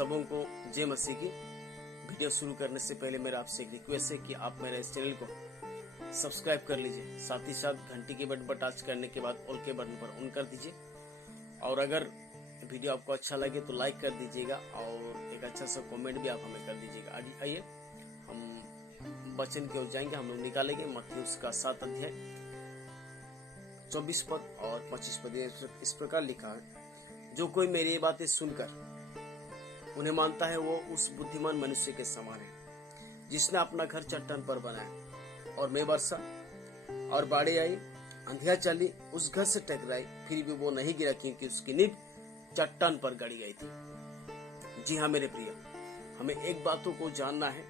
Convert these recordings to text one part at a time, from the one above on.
सबों को जय मसीह की। वीडियो शुरू करने से पहले मेरा आपसे एक रिक्वेस्ट है कि आप मेरे इस चैनल को सब्सक्राइब कर लीजिए, साथ ही साथ घंटी के बटन पर टच करने के बाद ऑल के बटन पर ऑन कर दीजिए। और अगर वीडियो आपको अच्छा लगे तो लाइक कर दीजिएगा और एक अच्छा सा कमेंट भी आप हमें कर दीजिएगा। आइए हम वचन की ओर जाएंगे। हम लोग निकालेंगे मत्ती उसका 7 अध्याय 24 पद और 25 पद। इस प्रकार लिखा है, जो कोई मेरी बातें सुनकर उन्हें मानता है वो उस बुद्धिमान मनुष्य के समान है जिसने अपना घर चट्टान पर बनाया। और मैं वर्षा और बाढ़ आई, अंधिया चली, उस घर से टकराई, फिर भी वो नहीं गिरा क्योंकि उसकी नींव चट्टान पर गड़ी गई थी। जी हाँ मेरे प्रिय, हमें एक बातों को जानना है,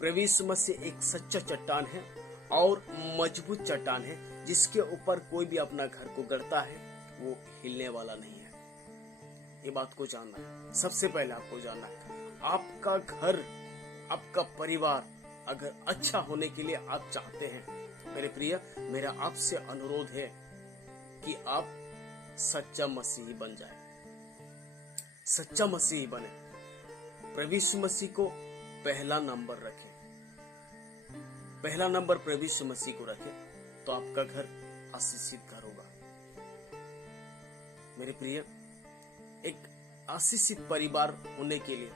प्रभु यीशु मसीह एक सच्चा चट्टान है और मजबूत चट्टान है जिसके ऊपर कोई भी अपना घर को गढ़ता है वो हिलने वाला नहीं है। ये बात को जानना है। सबसे पहले आपको जानना है, आपका घर, आपका परिवार अगर अच्छा होने के लिए आप चाहते हैं, मेरे प्रिय, मेरा आपसे अनुरोध है कि आप सच्चा मसीही बन जाए, सच्चा मसीही बने। प्रभु यीशु मसीह को पहला नंबर रखें, पहला नंबर प्रभु यीशु मसीह को रखें तो आपका घर आशीषित घर होगा। मेरे प्रिय, एक आशीषित परिवार होने के लिए,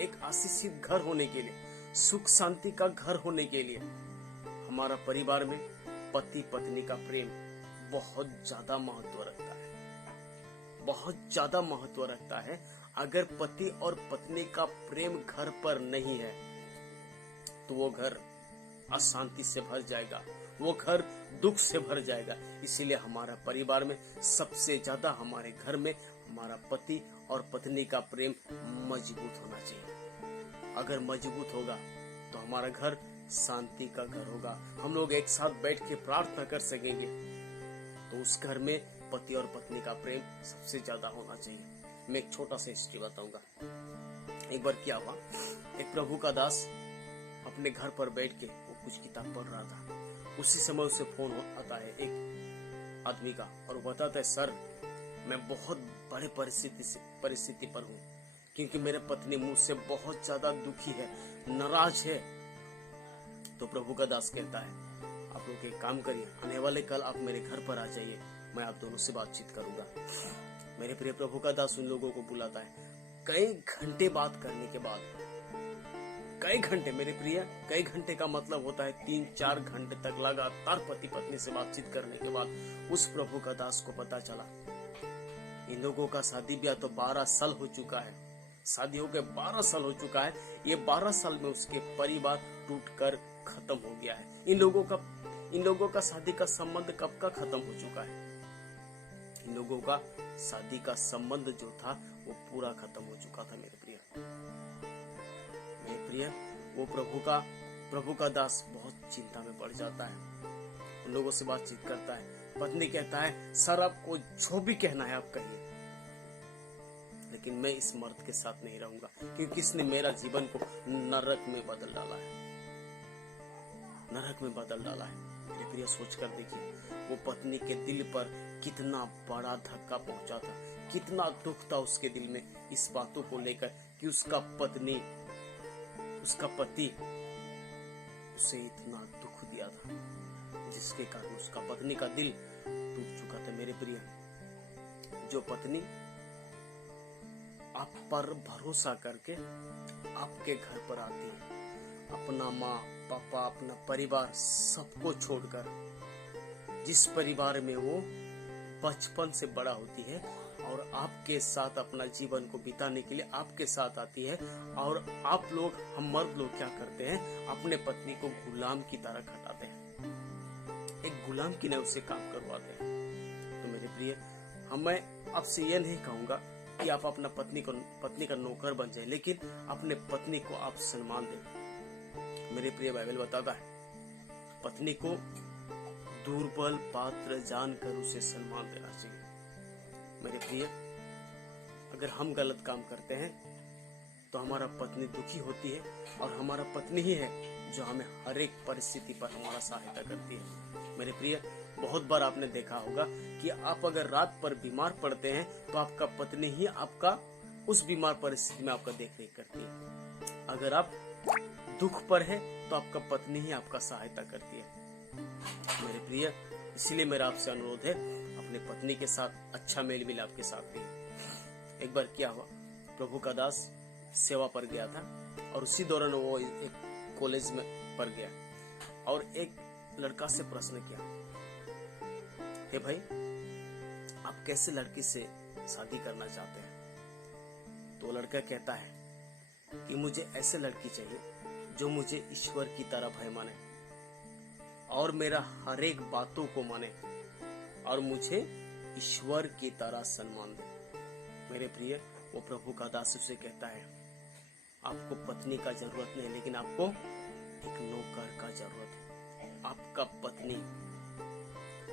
एक आशीषित घर होने के लिए, सुख शांति का घर होने के लिए हमारा परिवार में पति पत्नी का प्रेम बहुत ज्यादा महत्व रखता है, बहुत ज्यादा महत्व रखता है। अगर पति और पत्नी का प्रेम घर पर नहीं है तो वो घर अशांति से भर जाएगा, वो घर दुख से भर जाएगा। इसीलिए हमारा परिवार में सबसे ज्यादा, हमारे घर में हमारा पति और पत्नी का प्रेम मजबूत होना चाहिए। अगर मजबूत होगा तो हमारा घर शांति का घर होगा। हम लोग एक साथ बैठ के प्रार्थना कर सकेंगे तो उस घर में पति और पत्नी का प्रेम सबसे ज्यादा होना चाहिए। मैं एक छोटा सा हिस्ट्री बताऊंगा। एक बार क्या हुआ, एक प्रभु का दास अपने घर पर बैठ के वो कुछ किताब पढ़ रहा था। उसी समय उसे फोन आता है एक आदमी का और वो बताता है, सर मैं बहुत बड़े परिस्थिति पर हूँ क्योंकि मेरे पत्नी मुझसे बहुत ज्यादा दुखी है, नाराज है। तो प्रभु का दास कहता है, आप लोग एक काम करिए, आने वाले कल आप मेरे घर पर आ जाइए, मैं आप दोनों से बातचीत करूंगा। मेरे प्रिय, प्रभु का दास उन लोगों को बुलाता है। कई घंटे बात करने के बाद, कई घंटे, मेरे प्रिय, कई घंटे का मतलब होता है 3-4 घंटे तक लगातार पति पत्नी से बातचीत करने के बाद उस प्रभु का दास को पता चला इन लोगों का शादी ब्याह तो 12 साल हो चुका है, शादी होकर 12 साल हो चुका है। ये 12 साल में उसके परिवार टूटकर खत्म हो गया है। इन लोगों का शादी का संबंध कब का खत्म हो चुका है। इन लोगों का शादी का संबंध जो था वो पूरा खत्म हो चुका था। मेरे प्रिय, वो प्रभु का दास बहुत चिंता में पड़ जाता है। उन लोगों से बातचीत करता है। पत्नी कहता है, सर आपको जो भी कहना है आप कहिए, लेकिन मैं इस मर्द के साथ नहीं रहूंगा क्योंकि इसने मेरा जीवन को नरक में बदल डाला है, नरक में बदल डाला है। मेरे प्रिय, सोच कर देखिए वो पत्नी के दिल पर कितना बड़ा धक्का पहुंचा था, कितना दुख था उसके दिल में इस बातों को लेकर कि उसका पति उसे इतना दुख दिया था जिसके कारण उसका पत्नी का दिल टूट चुका था। मेरे प्रिय, जो पत्नी आप पर भरोसा करके आपके घर पर आती है, अपना माँ पापा, अपना परिवार सबको छोड़कर, जिस परिवार में वो बचपन से बड़ा होती है और आपके साथ अपना जीवन को बिताने के लिए आपके साथ आती है, और आप लोग, हम मर्द लोग क्या करते हैं, अपने पत्नी को गुलाम की तरह खटाते हैं, एक गुलाम की तरह उससे काम करवाते हैं। तो मेरे प्रिय, मैं आपसे ये नहीं कहूंगा कि आप अपना पत्नी का नौकर बन जाए, लेकिन अपने पत्नी को आप सम्मान दें। मेरे प्रिय, बाइबल बताता है पत्नी को दुर्बल पात्र जानकर उसे सम्मान देना चाहिए। मेरे प्रिय, अगर हम गलत काम करते हैं तो हमारा पत्नी दुखी होती है और हमारा पत्नी ही है जो हमें हर एक परिस्थिति पर हमारा सहायता करती है। मेरे प्रिय, बहुत बार आपने देखा होगा कि आप अगर रात पर बीमार पड़ते हैं तो आपका पत्नी ही आपका उस बीमार परिस्थिति में आपका देख रेख करती है। अगर आप दुख पर है तो आपका पत्नी ही आपका सहायता करती है। मेरे प्रिय, इसलिए मेरा आपसे अनुरोध है, अपने पत्नी के साथ अच्छा मेल मिलाप के साथ रहिए। एक बार क्या हुआ, प्रभु का दास सेवा पर गया था और उसी दौरान वो एक कॉलेज में पढ़ गया और एक लड़का से प्रश्न किया, हे भाई, आप कैसे लड़की से शादी करना चाहते हैं? तो लड़का कहता है कि मुझे ऐसे लड़की चाहिए जो मुझे ईश्वर की तरह भय माने और मेरा हर एक बातों को माने और मुझे ईश्वर की तरह सम्मान दे। मेरे प्रिय, वो प्रभु का दास उसे कहता है, आपको पत्नी का जरूरत नहीं, लेकिन आपको एक नौकर का जरूरत है। आपका पत्नी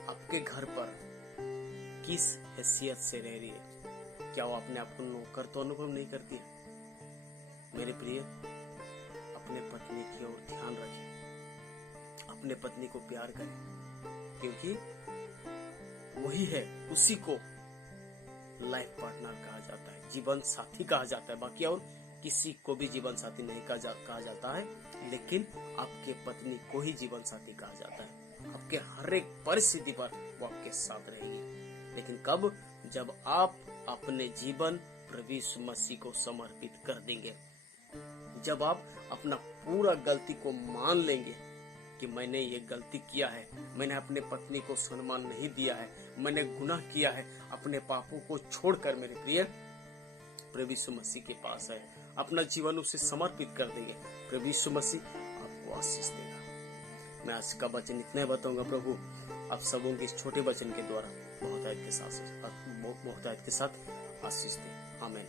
आपके घर पर किस हैसियत से रह रही है? क्या वो अपने आप को नौकर तो अनुभव नहीं करती है? मेरे प्रिय, अपने पत्नी की ओर ध्यान रखें, अपने पत्नी को प्यार करें, क्योंकि वही है, उसी को लाइफ पार्टनर कहा जाता है, जीवन साथी कहा जाता है। बाकी और किसी को भी जीवन साथी नहीं कहा जाता है, लेकिन आपके पत्नी को ही जीवन साथी कहा जाता है। आपके हर एक परिस्थिति पर वो आपके साथ रहेगी, लेकिन कब? जब आप अपने जीवन प्रभु यीशु मसीह को समर्पित कर देंगे, जब आप अपना पूरा गलती को मान लेंगे कि मैंने ये गलती किया है, मैंने अपने पत्नी को सम्मान नहीं दिया है, मैंने गुनाह किया है, अपने पापों को छोड़कर मेरे प्रिय प्रभु यीशु मसीह के पास है, अपना जीवन उसे समर्पित कर देंगे, प्रभु यीशु मसीह आपको आशीष देगा। मैं आज का वचन इतना ही बताऊंगा। प्रभु आप सबों के इस छोटे वचन के द्वारा बहुतायत के साथ आशीष दे। आमीन।